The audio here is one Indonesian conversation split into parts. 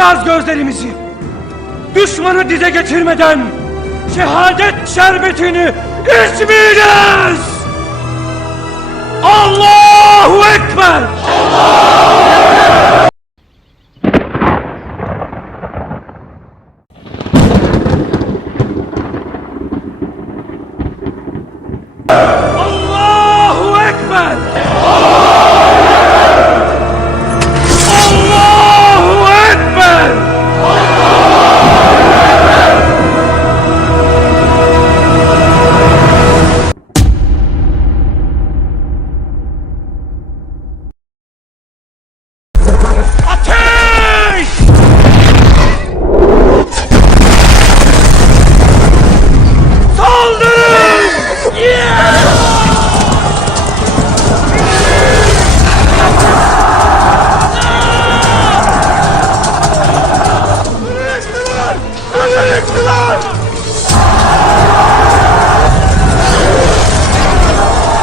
Açacağız gözlerimizi. Düşmanı dize getirmeden şehadet şerbetini içmeyeceğiz. Allahu Ekber! Allahu Ekber! Allahu Ekber! Ateş! Saldırın!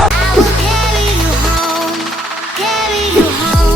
I will carry you home, carry you home.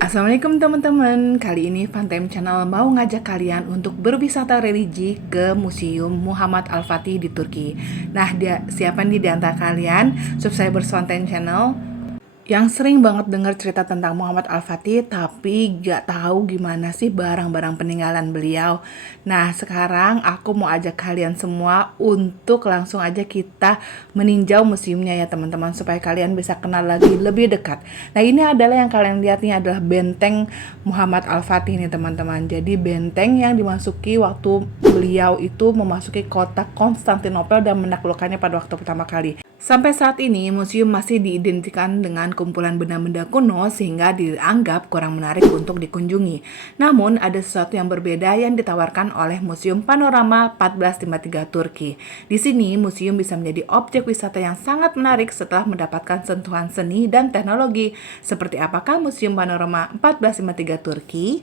Assalamualaikum teman-teman, kali ini Funtime Channel mau ngajak kalian untuk berwisata religi ke Museum Muhammad Al-Fatih di Turki. Nah, siapa nih di antara kalian subscriber Funtime Channel yang sering banget dengar cerita tentang Muhammad Al-Fatih tapi gak tahu gimana sih barang-barang peninggalan beliau? Nah, sekarang aku mau ajak kalian semua untuk langsung aja kita meninjau museumnya ya teman-teman, supaya kalian bisa kenal lagi lebih dekat. Nah, ini adalah yang kalian lihat nih adalah benteng Muhammad Al-Fatih nih teman-teman. Jadi benteng yang dimasuki waktu beliau itu memasuki kota Konstantinopel dan menaklukkannya pada waktu pertama kali. Sampai saat ini, museum masih diidentikan dengan kumpulan benda-benda kuno sehingga dianggap kurang menarik untuk dikunjungi. Namun, ada sesuatu yang berbeda yang ditawarkan oleh Museum Panorama 1453 Turki. Di sini, museum bisa menjadi objek wisata yang sangat menarik setelah mendapatkan sentuhan seni dan teknologi. Seperti apakah Museum Panorama 1453 Turki?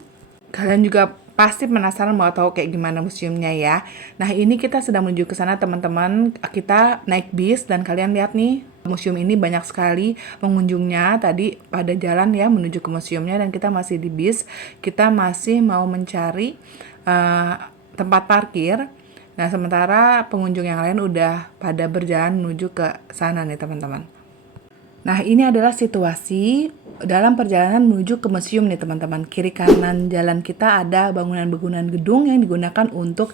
Kalian juga pasti penasaran mau tahu kayak gimana museumnya ya. Nah, ini kita sedang menuju ke sana teman-teman. Kita naik bis dan kalian lihat nih, museum ini banyak sekali pengunjungnya. Tadi pada jalan ya menuju ke museumnya dan kita masih di bis. Kita masih mau mencari tempat parkir. Nah, sementara pengunjung yang lain udah pada berjalan menuju ke sana nih teman-teman. Nah, ini adalah situasi dalam perjalanan menuju ke museum nih teman-teman. Kiri kanan jalan kita ada bangunan-bangunan gedung yang digunakan untuk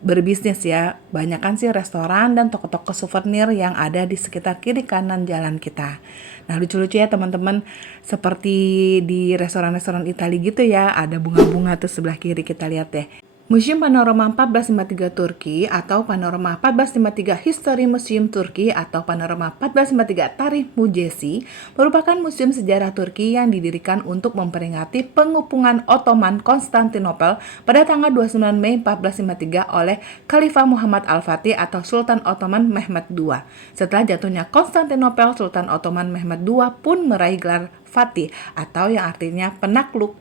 berbisnis ya. Banyakan sih restoran dan toko-toko souvenir yang ada di sekitar kiri kanan jalan kita. Nah, lucu-lucu ya teman-teman, seperti di restoran-restoran Italia gitu ya. Ada bunga-bunga tuh sebelah kiri, kita lihat deh. Museum Panorama 1453 Turki atau Panorama 1453 History Museum Turki atau Panorama 1453 Tarih Mujesi merupakan museum sejarah Turki yang didirikan untuk memperingati pengepungan Ottoman Konstantinopel pada tanggal 29 Mei 1453 oleh Khalifah Muhammad Al-Fatih atau Sultan Ottoman Mehmed II. Setelah jatuhnya Konstantinopel, Sultan Ottoman Mehmed II pun meraih gelar Fatih atau yang artinya penakluk.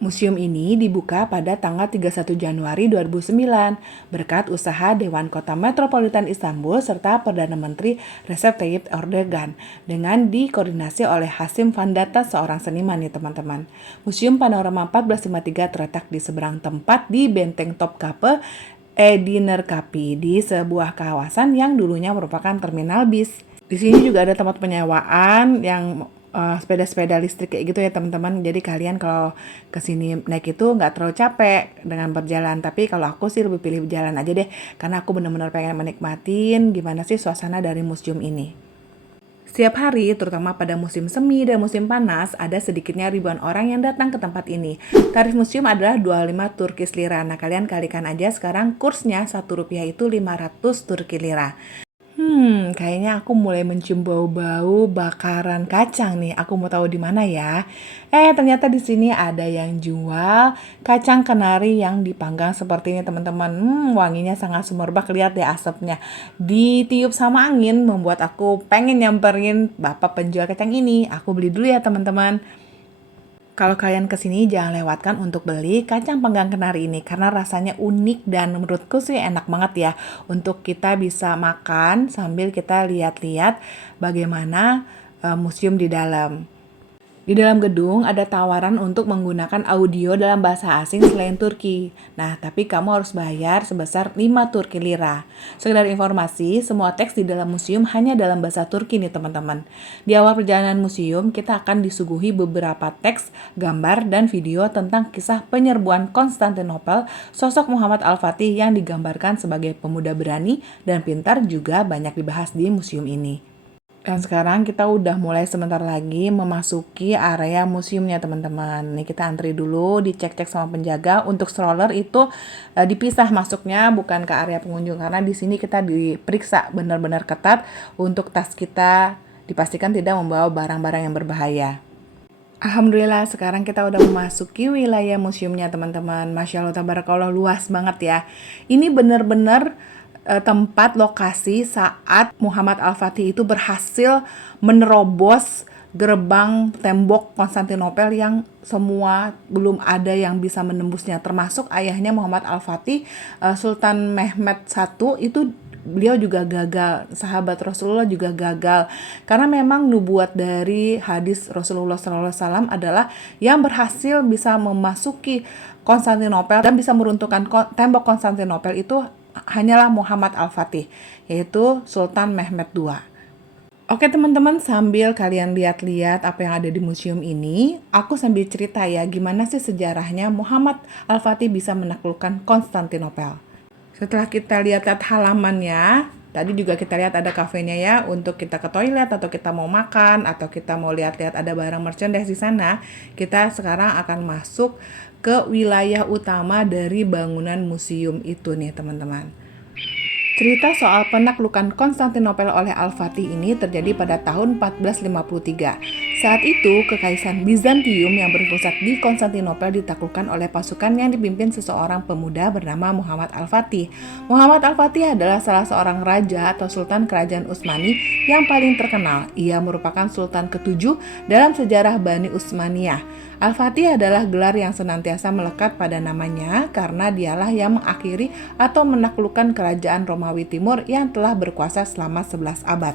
Museum ini dibuka pada tanggal 31 Januari 2009 berkat usaha Dewan Kota Metropolitan Istanbul serta Perdana Menteri Recep Tayyip Erdogan dengan dikoordinasi oleh Hasim Vandata, seorang seniman nih teman-teman. Museum Panorama 1453 terletak di seberang tempat di Benteng Topkapi Edirnekkapı di sebuah kawasan yang dulunya merupakan terminal bis. Di sini juga ada tempat penyewaan yang sepeda-sepeda listrik kayak gitu ya teman-teman. Jadi kalian kalau kesini naik itu nggak terlalu capek dengan berjalan. Tapi kalau aku sih lebih pilih berjalan aja deh, karena aku benar-benar pengen menikmatin gimana sih suasana dari museum ini. Setiap hari, terutama pada musim semi dan musim panas, ada sedikitnya ribuan orang yang datang ke tempat ini. Tarif museum adalah 25 Turkish lira. Nah, kalian kalikan aja sekarang kursnya Rp1 itu 500 Turkish lira. Kayaknya aku mulai mencium bau-bau bakaran kacang nih. Aku mau tahu di mana ya. Ternyata di sini ada yang jual kacang kenari yang dipanggang seperti ini, teman-teman. Wanginya sangat semerbak. Lihat deh asapnya. Ditiup sama angin membuat aku pengen nyamperin bapak penjual kacang ini. Aku beli dulu ya, teman-teman. Kalau kalian kesini jangan lewatkan untuk beli kacang panggang kenari ini karena rasanya unik dan menurutku sih enak banget ya untuk kita bisa makan sambil kita lihat-lihat bagaimana museum di dalam. Di dalam gedung ada tawaran untuk menggunakan audio dalam bahasa asing selain Turki. Nah, tapi kamu harus bayar sebesar 5 Turki lira. Sekedar informasi, semua teks di dalam museum hanya dalam bahasa Turki nih teman-teman. Di awal perjalanan museum, kita akan disuguhi beberapa teks, gambar, dan video tentang kisah penyerbuan Konstantinopel, sosok Muhammad Al-Fatih yang digambarkan sebagai pemuda berani dan pintar juga banyak dibahas di museum ini. Dan sekarang kita udah mulai sebentar lagi memasuki area museumnya teman-teman. Nih kita antri dulu, dicek-cek sama penjaga. Untuk stroller itu dipisah masuknya bukan ke area pengunjung karena di sini kita diperiksa benar-benar ketat untuk tas kita dipastikan tidak membawa barang-barang yang berbahaya. Alhamdulillah sekarang kita udah memasuki wilayah museumnya teman-teman. Masya Allah tabarakallah luas banget ya. Ini benar-benar tempat lokasi saat Muhammad Al-Fatih itu berhasil menerobos gerbang tembok Konstantinopel yang semua belum ada yang bisa menembusnya, termasuk ayahnya Muhammad Al-Fatih, Sultan Mehmed I itu beliau juga gagal, sahabat Rasulullah juga gagal karena memang nubuat dari hadis Rasulullah SAW adalah yang berhasil bisa memasuki Konstantinopel dan bisa meruntuhkan tembok Konstantinopel itu hanyalah Muhammad Al-Fatih, yaitu Sultan Mehmed II. Oke teman-teman, sambil kalian lihat-lihat apa yang ada di museum ini, aku sambil cerita ya gimana sih sejarahnya Muhammad Al-Fatih bisa menaklukkan Konstantinopel. Setelah kita lihat-lihat halamannya, tadi juga kita lihat ada kafenya ya untuk kita ke toilet atau kita mau makan atau kita mau lihat-lihat ada barang merchandise di sana. Kita sekarang akan masuk ke wilayah utama dari bangunan museum itu nih teman-teman. Cerita soal penaklukan Konstantinopel oleh Al-Fatih ini terjadi pada tahun 1453. Saat itu, Kekaisaran Bizantium yang berpusat di Konstantinopel ditaklukkan oleh pasukan yang dipimpin seseorang pemuda bernama Muhammad Al-Fatih. Muhammad Al-Fatih adalah salah seorang raja atau sultan kerajaan Utsmani yang paling terkenal. Ia merupakan sultan ketujuh dalam sejarah Bani Utsmaniyah. Al-Fatih adalah gelar yang senantiasa melekat pada namanya karena dialah yang mengakhiri atau menaklukkan kerajaan Romawi Timur yang telah berkuasa selama 11 abad.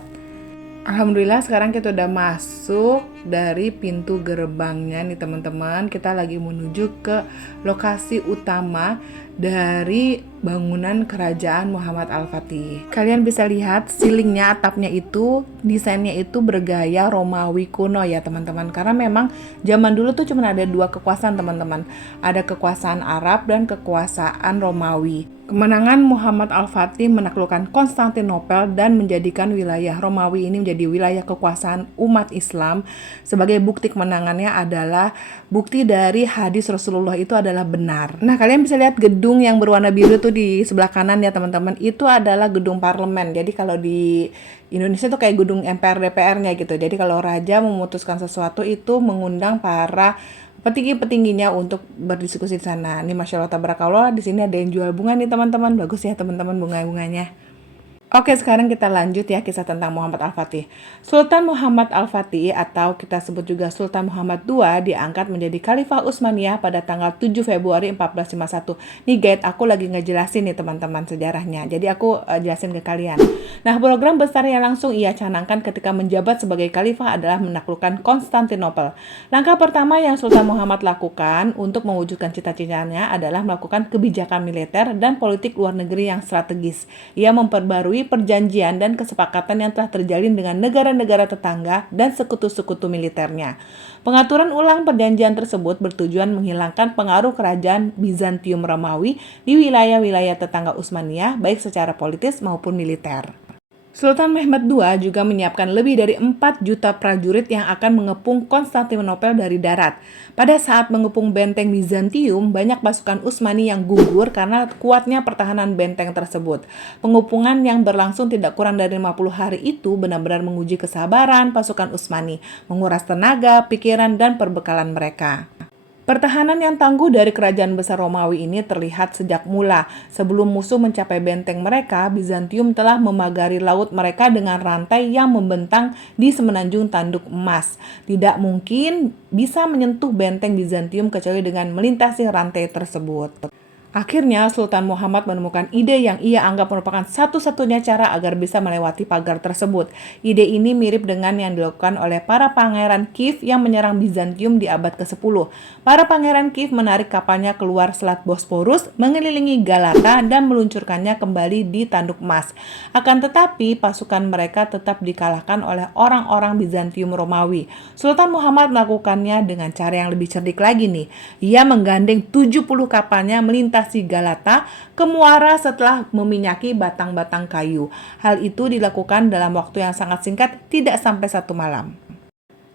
Alhamdulillah sekarang kita udah masuk dari pintu gerbangnya nih teman-teman. Kita lagi menuju ke lokasi utama dari bangunan kerajaan Muhammad Al-Fatih. Kalian bisa lihat silingnya, atapnya itu, desainnya itu bergaya Romawi kuno ya teman-teman. Karena memang zaman dulu tuh cuma ada dua kekuasaan teman-teman. Ada kekuasaan Arab dan kekuasaan Romawi. Kemenangan Muhammad Al-Fatih menaklukkan Konstantinopel dan menjadikan wilayah Romawi ini menjadi wilayah kekuasaan umat Islam. Sebagai bukti kemenangannya adalah bukti dari hadis Rasulullah itu adalah benar. Nah, kalian bisa lihat gedung yang berwarna biru tuh di sebelah kanan ya teman-teman. Itu adalah gedung parlemen. Jadi kalau di Indonesia tuh kayak gedung MPR DPR-nya gitu. Jadi kalau raja memutuskan sesuatu itu mengundang para petinggi-petingginya untuk berdiskusi di sana. Ini Masya Allah tabarakallah, di sini ada yang jual bunga nih teman-teman. Bagus ya teman-teman bunga-bunganya. Oke, sekarang kita lanjut ya kisah tentang Muhammad Al-Fatih. Sultan Muhammad Al-Fatih atau kita sebut juga Sultan Muhammad II diangkat menjadi Khalifah Utsmaniyah pada tanggal 7 Februari 1451. Nih guide, aku lagi ngejelasin nih teman-teman sejarahnya. Jadi aku jelasin ke kalian. Nah, program besar yang langsung ia canangkan ketika menjabat sebagai Khalifah adalah menaklukkan Konstantinopel. Langkah pertama yang Sultan Muhammad lakukan untuk mewujudkan cita-citanya adalah melakukan kebijakan militer dan politik luar negeri yang strategis. Ia memperbarui perjanjian dan kesepakatan yang telah terjalin dengan negara-negara tetangga dan sekutu-sekutu militernya. Pengaturan ulang perjanjian tersebut bertujuan menghilangkan pengaruh kerajaan Bizantium Romawi di wilayah-wilayah tetangga Utsmaniyah baik secara politis maupun militer. Sultan Mehmed II juga menyiapkan lebih dari 4 juta prajurit yang akan mengepung Konstantinopel dari darat. Pada saat mengepung benteng Bizantium, banyak pasukan Utsmani yang gugur karena kuatnya pertahanan benteng tersebut. Pengepungan yang berlangsung tidak kurang dari 50 hari itu benar-benar menguji kesabaran pasukan Utsmani, menguras tenaga, pikiran, dan perbekalan mereka. Pertahanan yang tangguh dari kerajaan besar Romawi ini terlihat sejak mula. Sebelum musuh mencapai benteng mereka, Bizantium telah memagari laut mereka dengan rantai yang membentang di semenanjung tanduk emas. Tidak mungkin bisa menyentuh benteng Bizantium kecuali dengan melintasi rantai tersebut. Akhirnya, Sultan Muhammad menemukan ide yang ia anggap merupakan satu-satunya cara agar bisa melewati pagar tersebut. Ide ini mirip dengan yang dilakukan oleh para pangeran Kiev yang menyerang Bizantium di abad ke-10. Para pangeran Kiev menarik kapalnya keluar Selat Bosporus, mengelilingi Galata, dan meluncurkannya kembali di Tanduk Emas. Akan tetapi, pasukan mereka tetap dikalahkan oleh orang-orang Bizantium Romawi. Sultan Muhammad melakukannya dengan cara yang lebih cerdik lagi nih. Ia menggandeng 70 kapalnya melintasi Galata ke muara setelah meminyaki batang-batang kayu. Hal itu dilakukan dalam waktu yang sangat singkat, tidak sampai 1 malam.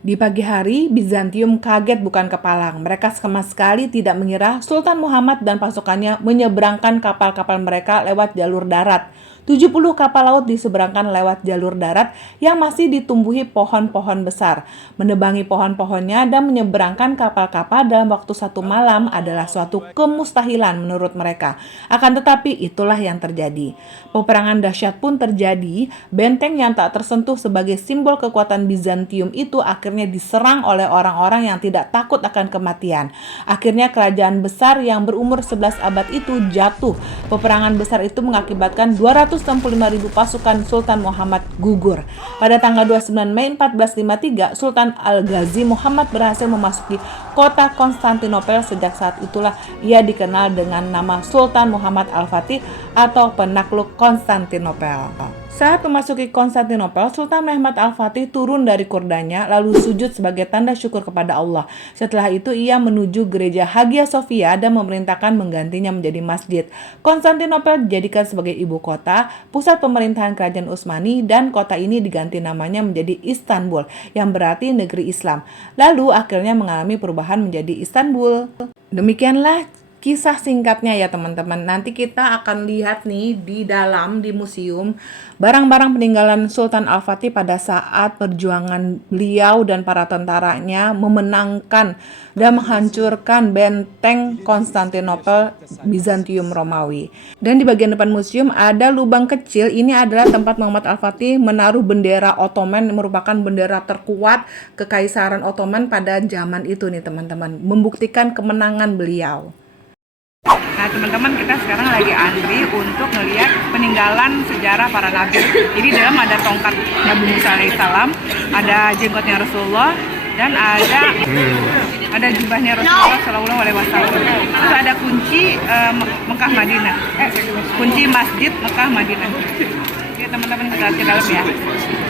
Di pagi hari, Bizantium kaget bukan kepalang. Mereka sama sekali tidak mengira Sultan Muhammad dan pasukannya menyeberangkan kapal-kapal mereka lewat jalur darat. 70 kapal laut diseberangkan lewat jalur darat yang masih ditumbuhi pohon-pohon besar. Menebangi pohon-pohonnya dan menyeberangkan kapal-kapal dalam waktu 1 malam adalah suatu kemustahilan menurut mereka. Akan tetapi itulah yang terjadi. Peperangan dahsyat pun terjadi. Benteng yang tak tersentuh sebagai simbol kekuatan Bizantium itu akhirnya diserang oleh orang-orang yang tidak takut akan kematian. Akhirnya kerajaan besar yang berumur 11 abad itu jatuh. Peperangan besar itu mengakibatkan 265.000 pasukan Sultan Muhammad gugur. Pada tanggal 29 Mei 1453, Sultan Al-Ghazi Muhammad berhasil memasuki kota Konstantinopel. Sejak saat itulah ia dikenal dengan nama Sultan Muhammad Al-Fatih atau penakluk Konstantinopel. Saat memasuki Konstantinopel, Sultan Mehmed Al-Fatih turun dari kurdanya lalu sujud sebagai tanda syukur kepada Allah. Setelah itu ia menuju gereja Hagia Sophia dan memerintahkan menggantinya menjadi masjid. Konstantinopel dijadikan sebagai ibu kota, pusat pemerintahan kerajaan Utsmani, dan kota ini diganti namanya menjadi Istanbul, yang berarti negeri Islam. Lalu akhirnya mengalami perubahan menjadi Istanbul. Demikianlah kisah singkatnya ya teman-teman. Nanti kita akan lihat nih di dalam di museum barang-barang peninggalan Sultan Al-Fatih pada saat perjuangan beliau dan para tentaranya memenangkan dan menghancurkan benteng Konstantinopel Bizantium Romawi. Dan di bagian depan museum ada lubang kecil. Ini adalah tempat Muhammad Al-Fatih menaruh bendera Ottoman, merupakan bendera terkuat Kekaisaran Ottoman pada zaman itu nih teman-teman, membuktikan kemenangan beliau. Nah teman-teman, kita sekarang lagi antri untuk ngelihat peninggalan sejarah para nabi. Jadi dalam ada tongkat Nabi Musa alaihissalam, ada jenggotnya Rasulullah, dan ada jubahnya Rasulullah Shallallahu Alaihi Wasallam. Terus ada kunci Mekah Madinah, kunci Masjid Mekah Madinah. Oke teman-teman, kita lihat ke dalam ya.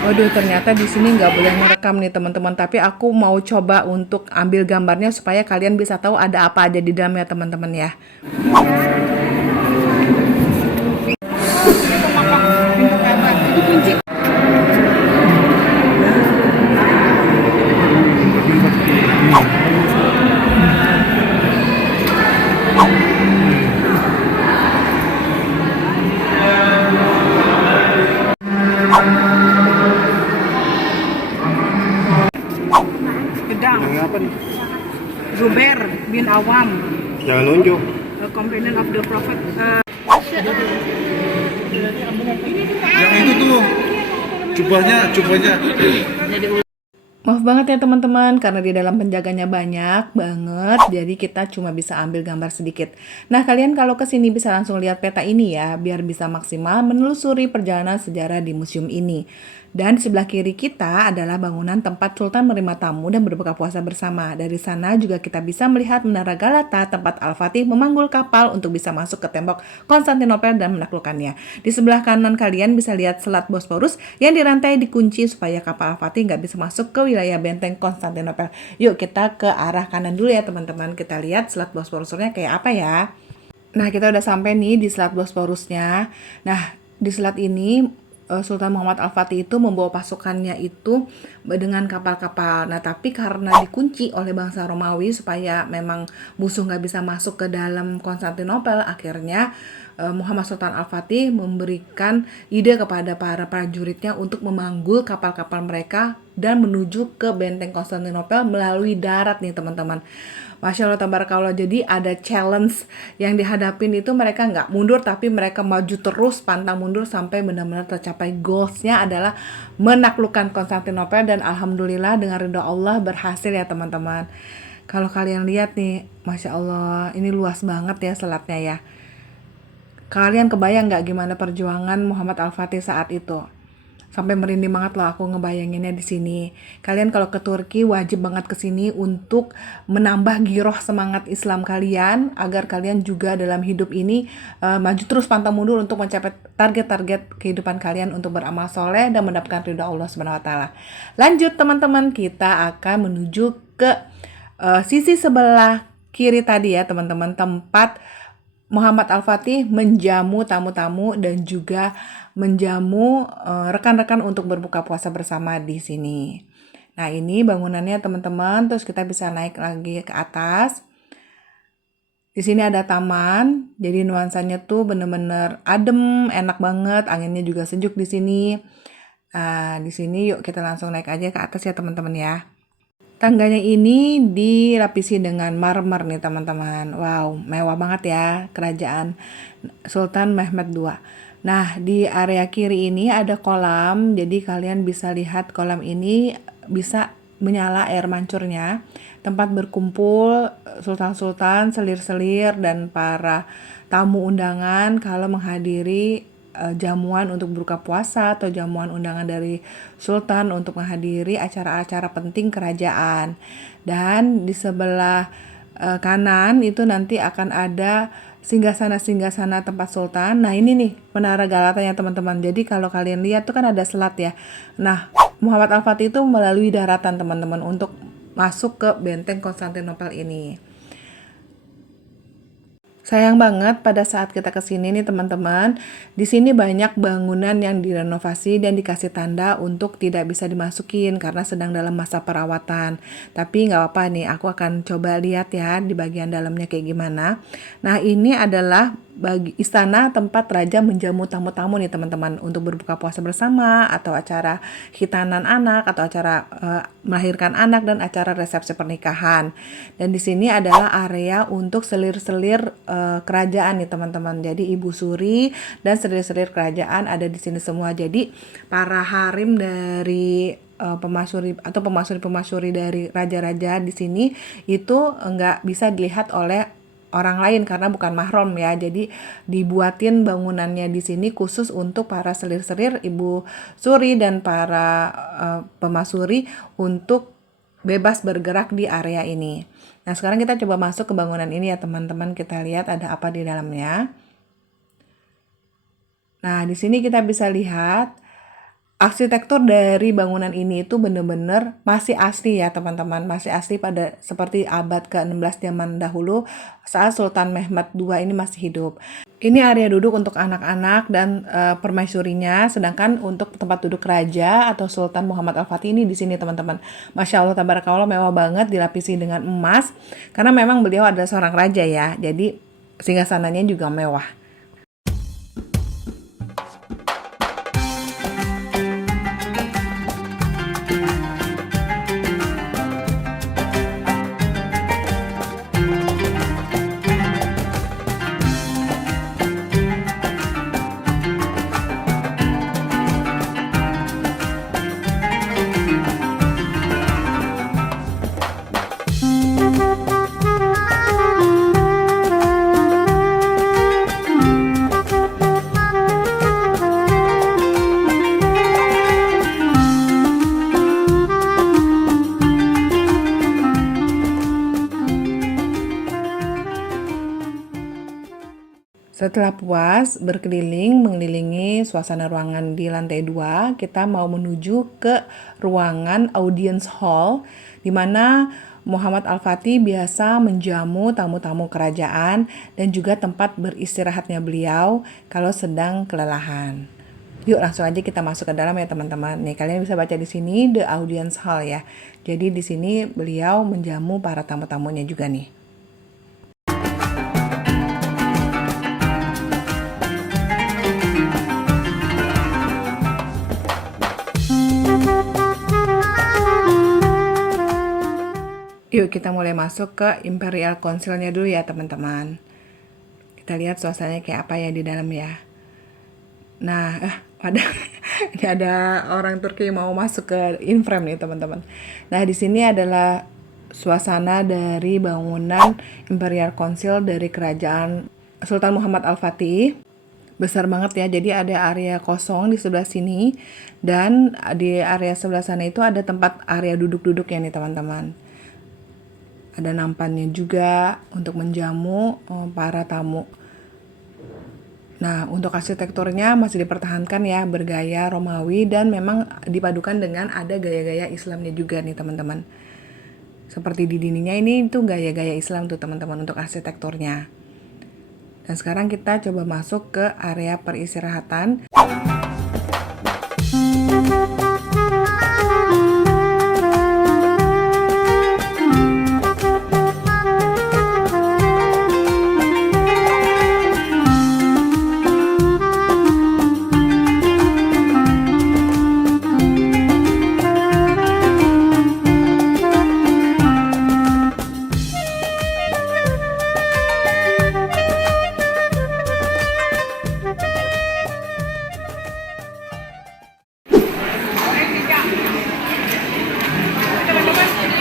Waduh, ternyata di sini nggak boleh merekam nih teman-teman. Tapi aku mau coba untuk ambil gambarnya supaya kalian bisa tahu ada apa aja di dalamnya teman-teman ya. Itu kunci. Gedang. Apa nih? Zubair bin Awam, Jangan nunjuk. companion of the Prophet. Yang itu tuh cupanya. Maaf banget ya teman-teman, karena di dalam penjaganya banyak banget, jadi kita cuma bisa ambil gambar sedikit. Nah, kalian kalau kesini bisa langsung lihat peta ini ya, biar bisa maksimal menelusuri perjalanan sejarah di museum ini. Dan di sebelah kiri kita adalah bangunan tempat Sultan menerima tamu dan berbuka puasa bersama. Dari sana juga kita bisa melihat Menara Galata, tempat Al-Fatih memanggul kapal untuk bisa masuk ke tembok Konstantinopel dan menaklukkannya. Di sebelah kanan kalian bisa lihat Selat Bosporus yang dirantai dikunci supaya kapal Al-Fatih nggak bisa masuk ke wilayah benteng Konstantinopel. Yuk kita ke arah kanan dulu ya teman-teman. Kita lihat Selat Bosporusnya kayak apa ya. Nah, kita udah sampai nih di Selat Bosporusnya. Nah, di selat ini Sultan Muhammad Al-Fatih itu membawa pasukannya itu dengan kapal-kapal. Nah, tapi karena dikunci oleh bangsa Romawi supaya memang musuh nggak bisa masuk ke dalam Konstantinopel, akhirnya Muhammad Sultan Al-Fatih memberikan ide kepada para prajuritnya untuk memanggul kapal-kapal mereka dan menuju ke benteng Konstantinopel melalui darat nih teman-teman. Masya Allah tabarakallah, jadi ada challenge yang dihadapin itu, mereka nggak mundur tapi mereka maju terus pantang mundur sampai benar-benar tercapai. Goalsnya adalah menaklukkan Konstantinopel dan alhamdulillah dengan ridha Allah berhasil ya teman-teman. Kalau kalian lihat nih, Masya Allah, ini luas banget ya selatnya ya. Kalian kebayang nggak gimana perjuangan Muhammad Al-Fatih saat itu? Sampai merinding banget loh aku ngebayanginnya di sini. Kalian kalau ke Turki wajib banget ke sini untuk menambah giroh semangat Islam kalian agar kalian juga dalam hidup ini maju terus pantang mundur untuk mencapai target-target kehidupan kalian untuk beramal soleh dan mendapatkan ridha Allah Subhanahu wa taala. Lanjut teman-teman, kita akan menuju ke sisi sebelah kiri tadi ya teman-teman, tempat Muhammad Al-Fatih menjamu tamu-tamu dan juga menjamu rekan-rekan untuk berbuka puasa bersama di sini. Nah, ini bangunannya teman-teman, terus kita bisa naik lagi ke atas. Di sini ada taman, jadi nuansanya tuh bener-bener adem, enak banget, anginnya juga sejuk di sini. Nah, di sini yuk kita langsung naik aja ke atas ya teman-teman ya. Tangganya ini dilapisi dengan marmer nih teman-teman. Wow, mewah banget ya kerajaan Sultan Mehmed II. Nah, di area kiri ini ada kolam. Jadi kalian bisa lihat kolam ini bisa menyala air mancurnya. Tempat berkumpul sultan-sultan, selir-selir, dan para tamu undangan kalau menghadiri jamuan untuk berbuka puasa atau jamuan undangan dari sultan untuk menghadiri acara-acara penting kerajaan. Dan di sebelah kanan itu nanti akan ada singgasana tempat sultan. Nah, ini nih Menara Galatanya teman-teman. Jadi kalau kalian lihat tuh kan ada selat ya. Nah, Muhammad Al-Fatih itu melalui daratan teman-teman untuk masuk ke benteng Konstantinopel ini. Sayang banget pada saat kita kesini nih teman-teman, di sini banyak bangunan yang direnovasi dan dikasih tanda untuk tidak bisa dimasukin karena sedang dalam masa perawatan. Tapi nggak apa-apa nih, aku akan coba lihat ya di bagian dalamnya kayak gimana. Nah, ini adalah bagi istana tempat raja menjamu tamu-tamu nih teman-teman untuk berbuka puasa bersama atau acara khitanan anak atau acara melahirkan anak dan acara resepsi pernikahan. Dan di sini adalah area untuk selir-selir kerajaan nih teman-teman. Jadi Ibu Suri dan selir-selir kerajaan ada di sini semua. Jadi para harim dari pemasyuri atau pemasuri dari raja-raja di sini itu nggak bisa dilihat oleh orang lain karena bukan mahram ya. Jadi dibuatin bangunannya di sini khusus untuk para selir-selir Ibu Suri dan para pemasuri untuk bebas bergerak di area ini. Nah, sekarang kita coba masuk ke bangunan ini ya teman-teman. Kita lihat ada apa di dalamnya. Nah, di sini kita bisa lihat arsitektur dari bangunan ini itu benar-benar masih asli ya teman-teman. Masih asli pada seperti abad ke-16 zaman dahulu saat Sultan Mehmed II ini masih hidup. Ini area duduk untuk anak-anak dan permaisurinya, sedangkan untuk tempat duduk raja atau Sultan Muhammad Al-Fatih ini di sini teman-teman. Masya Allah tabarakallah, mewah banget, dilapisi dengan emas karena memang beliau adalah seorang raja ya. Jadi singgasananya juga mewah. Setelah puas berkeliling mengelilingi suasana ruangan di lantai 2, kita mau menuju ke ruangan audience hall di mana Muhammad Al-Fatih biasa menjamu tamu-tamu kerajaan dan juga tempat beristirahatnya beliau kalau sedang kelelahan. Yuk langsung aja kita masuk ke dalam ya teman-teman. Nih kalian bisa baca di sini the audience hall ya. Jadi di sini beliau menjamu para tamu-tamunya juga nih. Yuk kita mulai masuk ke Imperial Council-nya dulu ya teman-teman. Kita lihat suasananya kayak apa ya di dalam ya. Nah, ini ada orang Turki mau masuk ke in frame nih teman-teman. Nah, di sini adalah suasana dari bangunan Imperial Council dari kerajaan Sultan Muhammad Al-Fatih. Besar banget ya, jadi ada area kosong di sebelah sini, dan di area sebelah sana itu ada tempat area duduk-duduk ya nih teman-teman. Ada nampannya juga untuk menjamu para tamu. Nah, untuk arsitekturnya masih dipertahankan ya, bergaya Romawi dan memang dipadukan dengan ada gaya-gaya Islamnya juga nih teman-teman. Seperti di dindingnya ini itu gaya-gaya Islam tuh teman-teman untuk arsitekturnya. Dan sekarang kita coba masuk ke area peristirahatan.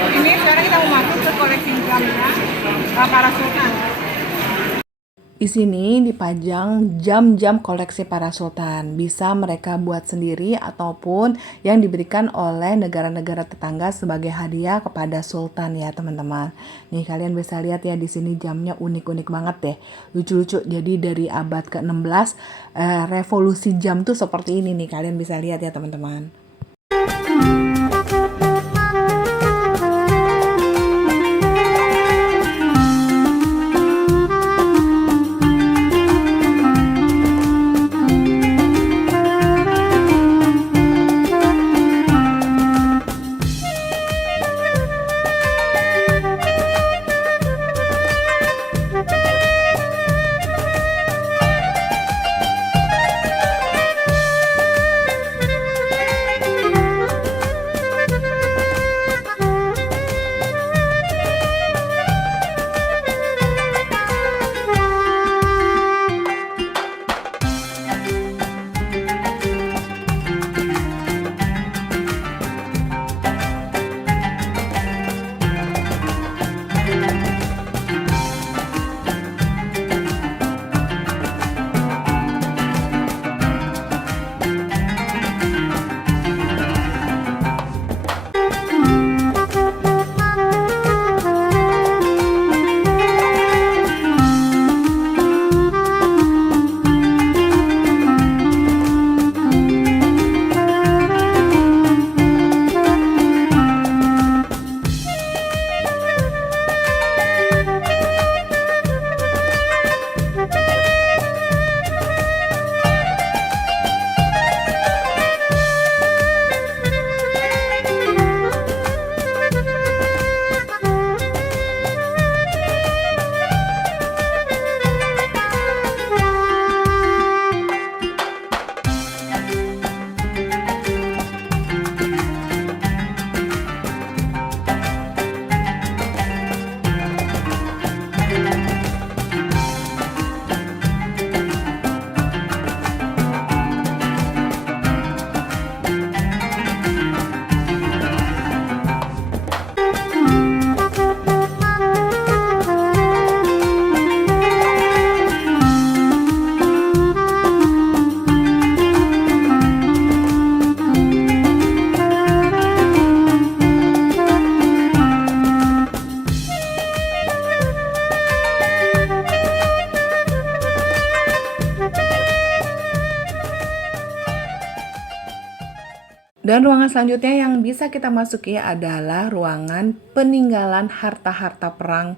Ini sekarang kita mau masuk ke koleksi jamnya para sultan. Di sini dipajang jam-jam koleksi para sultan. Bisa mereka buat sendiri ataupun yang diberikan oleh negara-negara tetangga sebagai hadiah kepada sultan ya teman-teman. Nih kalian bisa lihat ya di sini jamnya unik-unik banget deh. Lucu-lucu. Jadi dari abad ke-16 revolusi jam tuh seperti ini nih, kalian bisa lihat ya teman-teman. Dan ruangan selanjutnya yang bisa kita masuki adalah ruangan peninggalan harta-harta perang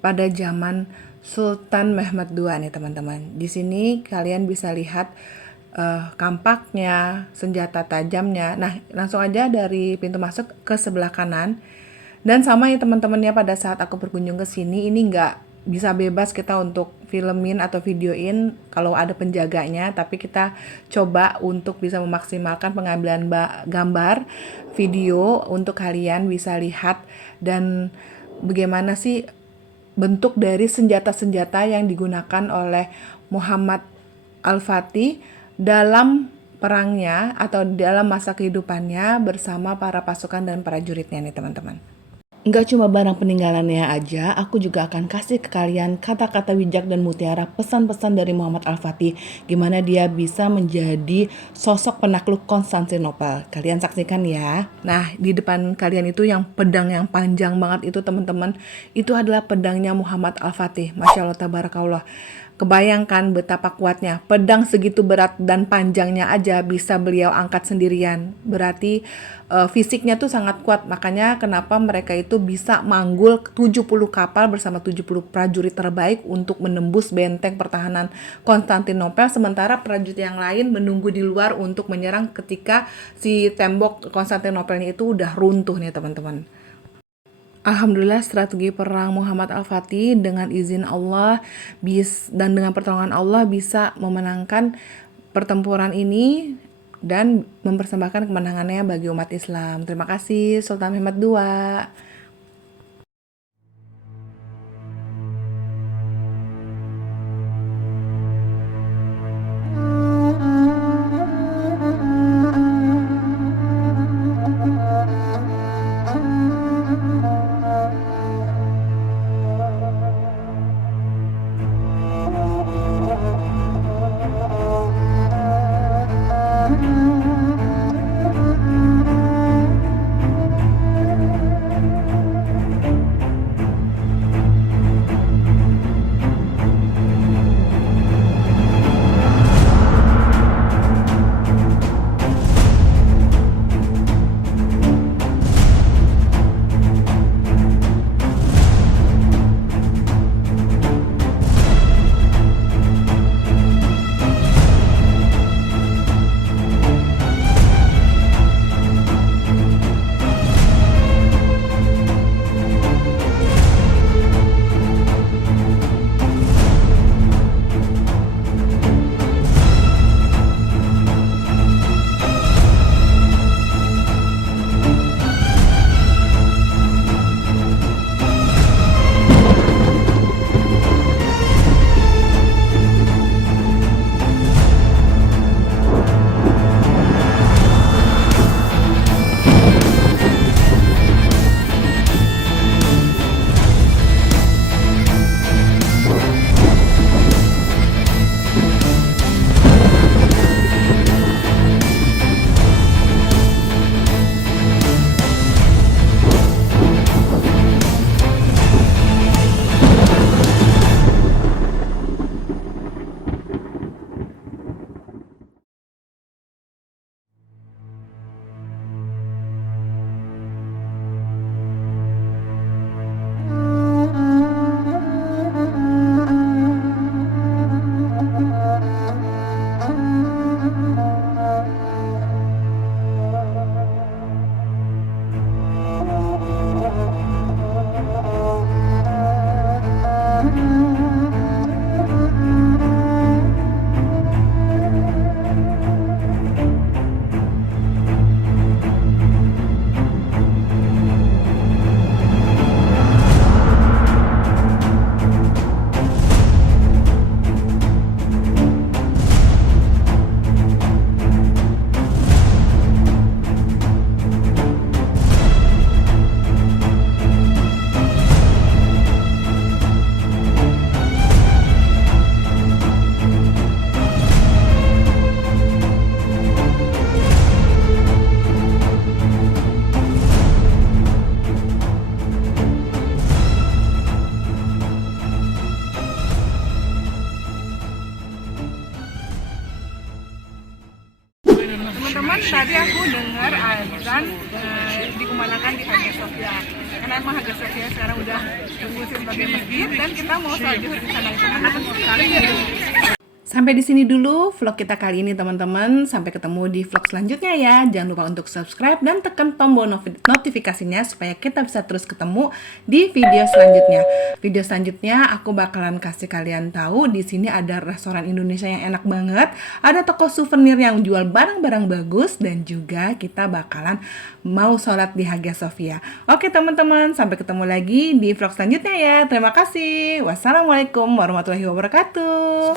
pada zaman Sultan Mehmed II nih teman-teman. Di sini kalian bisa lihat kampaknya, senjata tajamnya. Nah, langsung aja dari pintu masuk ke sebelah kanan. Dan sama ya teman-temannya, pada saat aku berkunjung ke sini ini nggak bisa bebas kita untuk filmin atau videoin kalau ada penjaganya, tapi kita coba untuk bisa memaksimalkan pengambilan gambar, video untuk kalian bisa lihat dan bagaimana sih bentuk dari senjata-senjata yang digunakan oleh Muhammad Al-Fatih dalam perangnya atau dalam masa kehidupannya bersama para pasukan dan prajuritnya nih teman-teman. Nggak cuma barang peninggalannya aja, aku juga akan kasih ke kalian kata-kata bijak dan mutiara pesan-pesan dari Muhammad Al-Fatih, gimana dia bisa menjadi sosok penakluk Konstantinopel. Kalian saksikan ya. Nah, di depan kalian itu yang pedang yang panjang banget itu teman-teman, itu adalah pedangnya Muhammad Al-Fatih. Masya Allah, tabarakallah. Kebayangkan betapa kuatnya, pedang segitu berat dan panjangnya aja bisa beliau angkat sendirian. Berarti fisiknya tuh sangat kuat, makanya kenapa mereka itu bisa manggul 70 kapal bersama 70 prajurit terbaik untuk menembus benteng pertahanan Konstantinopel, sementara prajurit yang lain menunggu di luar untuk menyerang ketika si tembok Konstantinopelnya itu udah runtuh nih teman-teman. Alhamdulillah strategi perang Muhammad Al-Fatih dengan izin Allah dan dengan pertolongan Allah bisa memenangkan pertempuran ini dan mempersembahkan kemenangannya bagi umat Islam. Terima kasih Sultan Mehmed II. Teman-teman, tadi aku dengar azan dikumandangkan di Hagia Sophia. Karena emang Hagia Sophia sekarang udah berfungsi sebagai masjid dan kita mau sholat Juhur di sana. Itu kan sekali ya. Sampai di sini dulu vlog kita kali ini teman-teman. Sampai ketemu di vlog selanjutnya ya. Jangan lupa untuk subscribe dan tekan tombol notifikasinya supaya kita bisa terus ketemu di video selanjutnya. Video selanjutnya aku bakalan kasih kalian tahu di sini ada restoran Indonesia yang enak banget, ada toko souvenir yang jual barang-barang bagus, dan juga kita bakalan mau sholat di Hagia Sophia. Oke teman-teman, sampai ketemu lagi di vlog selanjutnya ya. Terima kasih. Wassalamualaikum warahmatullahi wabarakatuh.